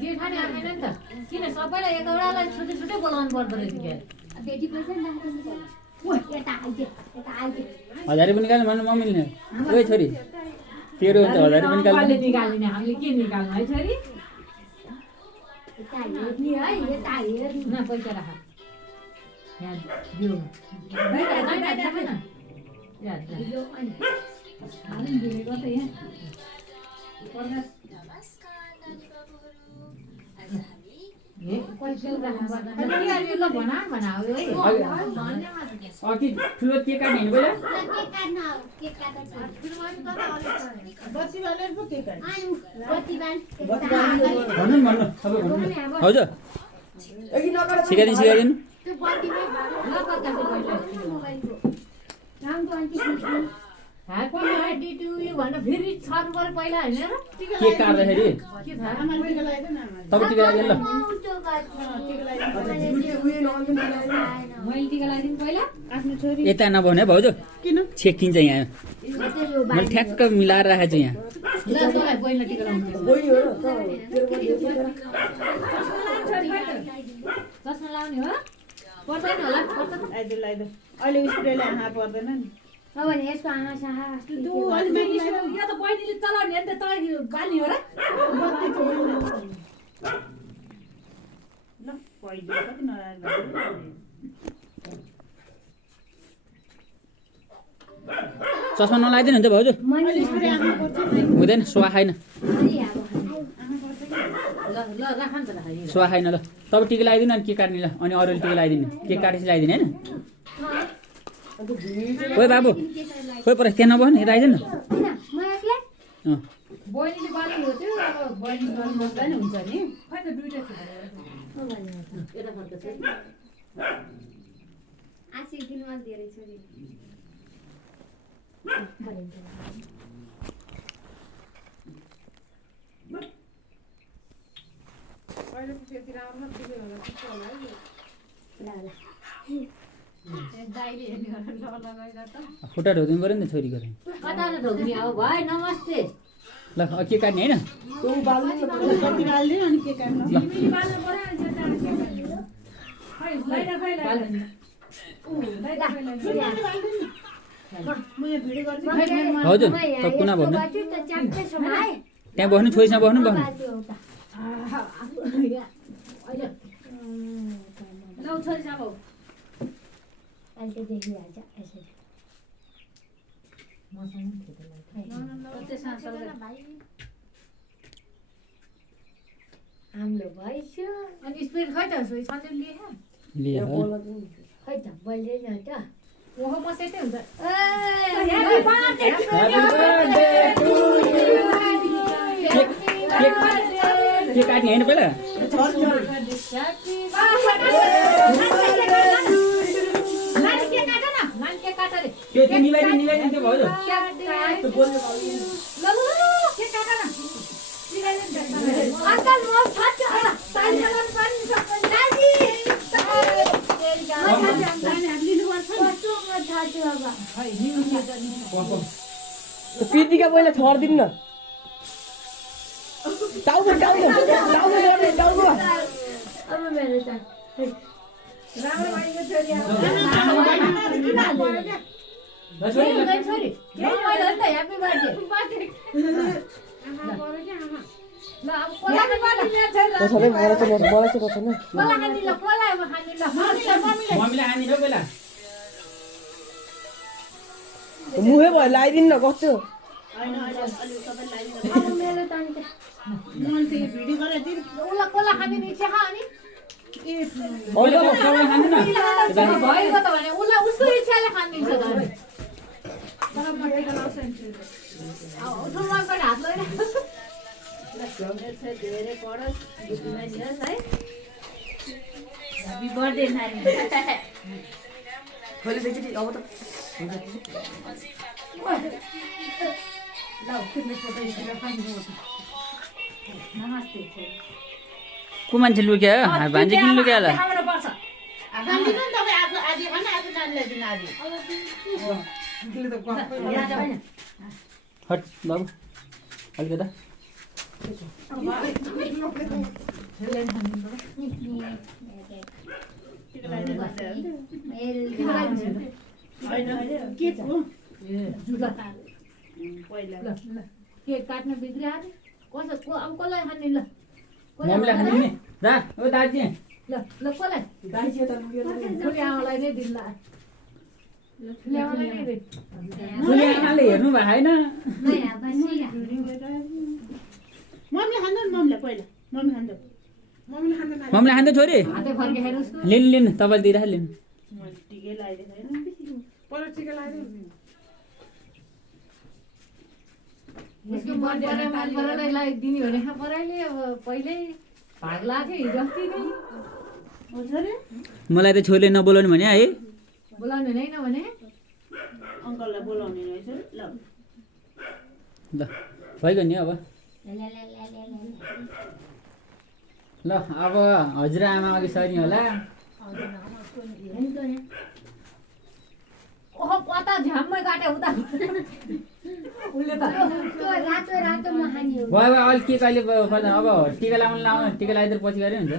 जेठानी आएन नि त किन सबैलाई एकौडालाई छुट्टै छुट्टै बोलाउनु पर्दो रहेछ के बेटी पैसा हजारी पनि निकाल्नु भन्नु म मिल्ने ओइ छोरी तेरो हुन्छ हजारी पनि निकाल्ने हामीले के निकाल्नु है छोरी न पैसा राख यहाँ दियो अघि ठुलो केक काट्ने होइन भन्नु भन्नु सबै भन्नु हजुर सिकाइदिनु ह्याप्पी बर्थडे टु यु भनेर फेरि छर्नु पर्यो पहिला होइन केक काट्दाखेरि तपाईँ टिका लगाइदिनु ल मैले टिका लगाइदिनु पहिला आफ्नो छोरी यता नभने भाउजू किन छेकिन्छ यहाँ मैले ठ्याक्क मिलाएर राखेको छु यहाँ पहिला टिका लगाउनु चस्मा लाउने हो पर्दैन होला आइदिनु अहिले स्प्रेले आँखा पर्दैन नि अब नि यसको आमा साहा यो त बहिनीले चलाउने हो नि त तँलाई बानी हो र ल पहिले कति नराम्रो चस्मा नलाइदिनु हुन्छ भाउजू हुँदैन सुवा खाइन सुवा खाइन ल तपाईँ टिका लगाइदिनु अनि केक काट्ने ल अनि अरूले टिका लगाइदिनु केक काटेपछि लगाइदिनु होइन खोइ बाबु खोइ पर त्यहाँ नबस्नु यता आइदिनु बहिनीले बानी हो त्यो अब बहिनी गर्नु बस्दा नि हुन्छ नि खै त दुईटा छ यता फर्क छ आशिक दिनु आज धेरै छोरी अहिले त्यति राम्रो दिनु होला त्यस्तो होला खुट्टा ढोक्नु पऱ्यो नि त छोरी गरेँ कता ढोक्ने अब भाइ नमस्ते ल के काट्ने होइन हजुर त कुना भन्नु त्यहाँ बस्नु छोरीसँग बस्नु बस्नु हाम्रो भइसक्यो अनि स्पिड खै त सन्देश लिएर खै त बल्दै न त ओहो म त्यतै हुन्छ के काट्ने होइन पहिला त्यो चाहिँ निभाइदिनु त्यो भाउजू प्रीतिका पहिला छरिदिनु न टाउको टाउको टाउको टाउको अब मेरो त राम्रो बनेको छोरी छोरी के मैले त ह्यापी बर्थडे ल अब कोला खानी सबै मलाई चाहिँ पछाडि कोला खानी ल कोला खानी ल मम्मीले खानी हो पहिला मुहे भयो लगाइदिनु न कस्तो मेरो त अनि भिडियो गरेर उला कोला खानी इच्छा खा अनि अहिले त सबै खानु न भइगयो त भने उला उसको इच्छाले खानिन्छ त अनि ठुलो पनि हात लैरा धेरै पढोस् बित्नै दियोस् है ह्यापी बर्थडे नानी खोले देखि अब त ल फिल्म फोटो खिचेर खानु नमस्ते को मान्छे लुक्यो भान्जी किन लुक्यो होला देखाउनु पर्छ खान्दिन नि तपाईँ आफू आधी खानु आफू नानीलाई दिनु आधी राजा होइन हट बाबु अलिकता टिका लगाइदिनु पर्छ। होइन के पो जुगा पहिला केक काट्न बिग्रियो अरे कसो को अब कसलाई खाने ल मम्मीलाई खाने नि दा ओ दाजी ल ल कसलाई ठुली आमालाई नै दिन्ला ठुली आमालाई नै दे ठुली आमाले हेर्नु भएको छैन मम्मीले खान्छ नि मम्मीलाई पहिला मम्मी खान्छ मम्मीलाई खान्छ छोरी हातै फर्केर उसको लिनु लिनु तपाईँले दिइराख लिनु मैले टिकै लगाइदिएको छैन यसको मन परेलाई दिने भने पराइले अब पहिल्यै भाग लाग्यो हिजो अस्ति नै हुन्छ रे मलाई त छोरीले नबोलाउनु भने है बोलाउनु नै भने अङ्कललाई बोलाउने रहेछ ल ल भइगयो नि अब ल अब हजुरआमा अघि सरी होला ओहो कता झ्याम्मै काट्यो उता उसले त भयो भयो अहिले के कहिले पर्दैन अब टिका लगाउनु लाउनु टिका लगाइदिएर पछि गरे हुन्छ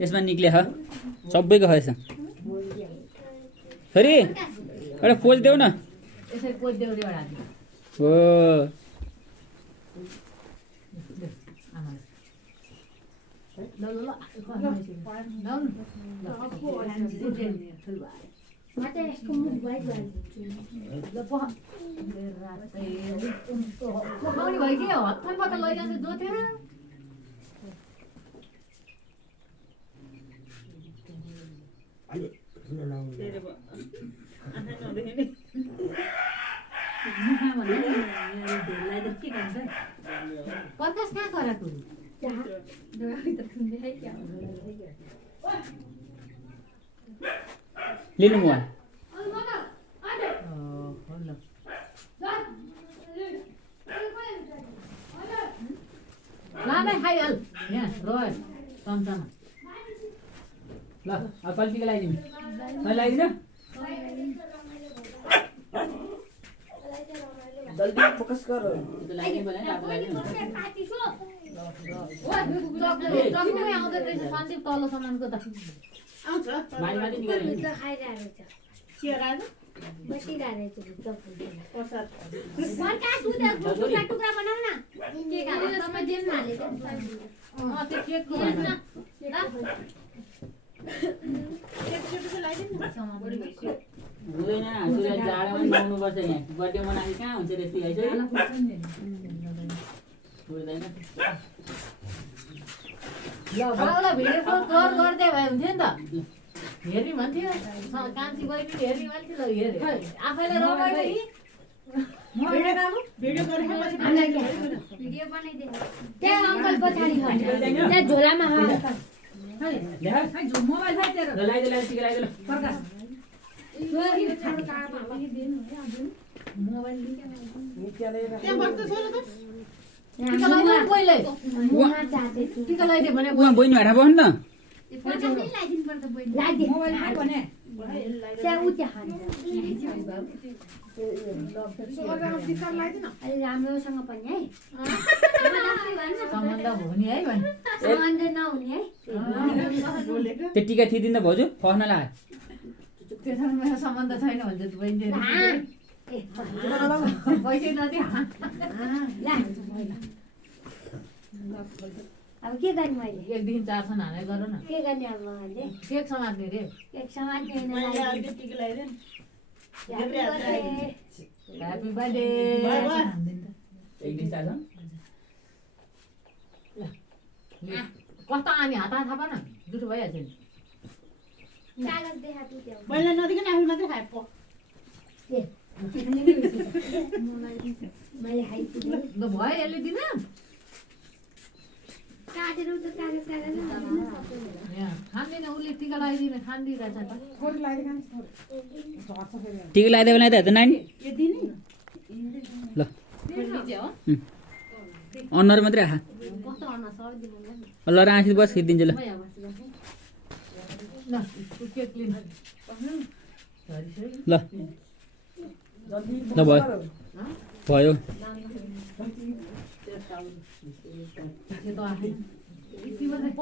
यसमा निक्ले ह सबैको खएछ छोरी एउटा पोज देऊ न यसरी पोज देऊ रे एउटा हो ल ल भइदियो हत्थनबाट लैजान्छ जोतेर प्रकाश कहाँ खराब लिनु मोबाइल लाँदै खाइहाल यहाँ रोय चम्चामा ल अब कहिले टिका लगाइदिनु मैले लगाइदिनु जल्दी फोकस गर लगाइदिनु भने आफू लगाइदिनु चक्कै आउँदो रहेछ सन्दीप तल्लो सामानको त आउँछ माथि माथि निकाल्नु के राजा प्रसाद त्यो केकको हुँदैन हजुरलाई जाडोमा नुहाउनुपर्छ यहाँ बर्थडे मनाएको कहाँ हुन्छ त्यति है हुँदैन ल बाबुलाई भिडियो कल गर्दै भए हुन्थ्यो नि त हेर्ने भन्थ्यो कान्छी बहिनीले हेर्ने भन्थ्यो ल हेऱ्यो आफैलाई रमाइलो भिडियो गरेर भिडियो बनाइदे त्यहाँ अङ्कल पछाडि छ त्यहाँ झोलामा मोबाइल खाइ तेरो लगाइदिनु टिका लगाइदिनु प्रकाश त्यहाँ बस्दै छ र त टिका लगाइदिनु पहिले मुहा चाहते छु टिका लगाइदियो भने उहाँ बहिनी हटा बस्नु न लाइदे मोबाइल खाइ भने त्यहाँ उ त्यहाँ अलि राम्रोसँग पनि है सम्बन्ध हुने है भने सम्बन्ध नहुने है त्यो टिका थिइदिनु त भाउजू फस्न ला त्यसमा मेरो सम्बन्ध छैन भन्छ बहिनी पैसै नदियो अब के गर्ने मैले एकदेखि 4 सय हाने गर न के गर्ने अब मैले केक समात्ने रे एक समात्ने मैले अलिकति टिका लगाइदिएँ ह्यापी बर्थडे एक दिन चाल्छ कस्तो आनी हात थापा न जुठो भइहाल्छ नि कागज देखा तू त्यो मैले नदिकन आफू मात्रै खाए प मैले खाइदिएँ ल भयो यसले दिन काटेर उता कागज कागज यहाँ खाँदैन उसले टिका लगाइदिने खाँदिरहेछ त टिका लगाइदियो भने त नानी यो दिने ल बिजे हो अनुहार मात्रै आखा कस्तो अनुहार सर्दिनु ल राखी बस खिचिदिन्छु ल ल केक लिन ल ल भयो भयो यो त आफै यतिमा चाहिँ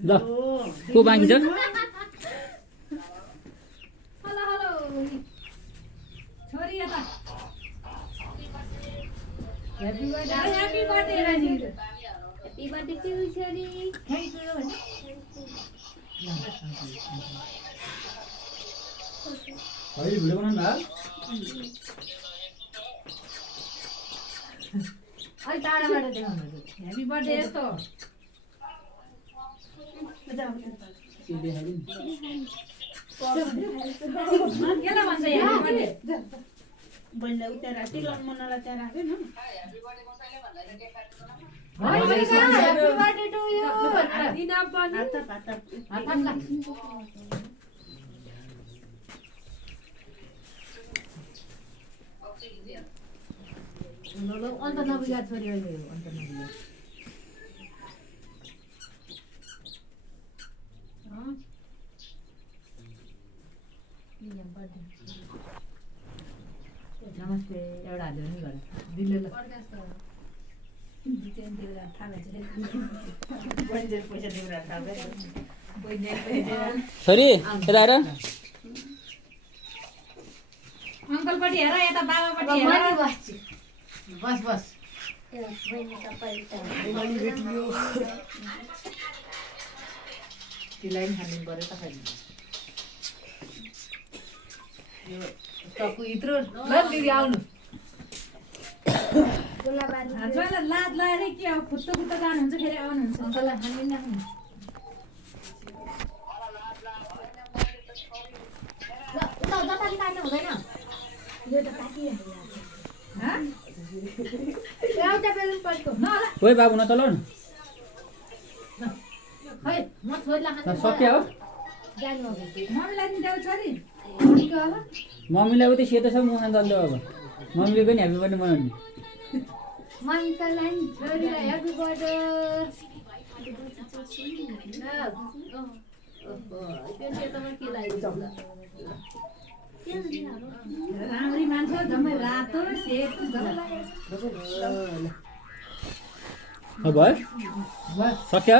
ल को बाँकी छ हेलो हेलो छोरी यता ह्यापी बर्थडे रानी ह्यापी बर्थडे टु छोरी थ्याङ्क यू भने अहिले भिडियो बनाउनु न अलि टाढाबाट देखाउनु ह्यापी बर्थडे यस्तो केलाई भन्छ ह्यापी बर्थडे बहिनीलाई उता राख्दै मनलाई त्यहाँ राख्यो न ह्यापी बर्थडे टु यु दिन पनि अन्त नबिगा छोरी अहिले अन्त नबिगा नमस्ते एउटा हाल्यो नि घर दिले ल छोरी यता हेर अङ्कलपट्टि हेर यता बाबापट्टि हेर बस बस तिलाई पनि खानु पर्यो त खानु यो टक्कु यत्रो ल दिदी आउनु लाद लगाएर के अब खुट्टो खुट्टो जानुहुन्छ फेरि आउनुहुन्छ अङ्कललाई खानु नि राख्नु उता जताले काट्नु हुँदैन एउटा बेलुन पड्को ओइ बाबु नचलाउ न खै म छोरीलाई खानु सक्यो हो जानु अब मम्मीलाई नि देऊ छोरी मम्मीलाई उतै सेतो छ मुख चल्छ अब मम्मीले पनि ह्याप्पी बर्थडे मनाउने मन्टलाई नि छोरीलाई ह्याप्पी बर्थडे त्यो सेतोमा के लगाइदिन्छ राम्री मान्छे जम्मै रातो सेतो भयो सक्यो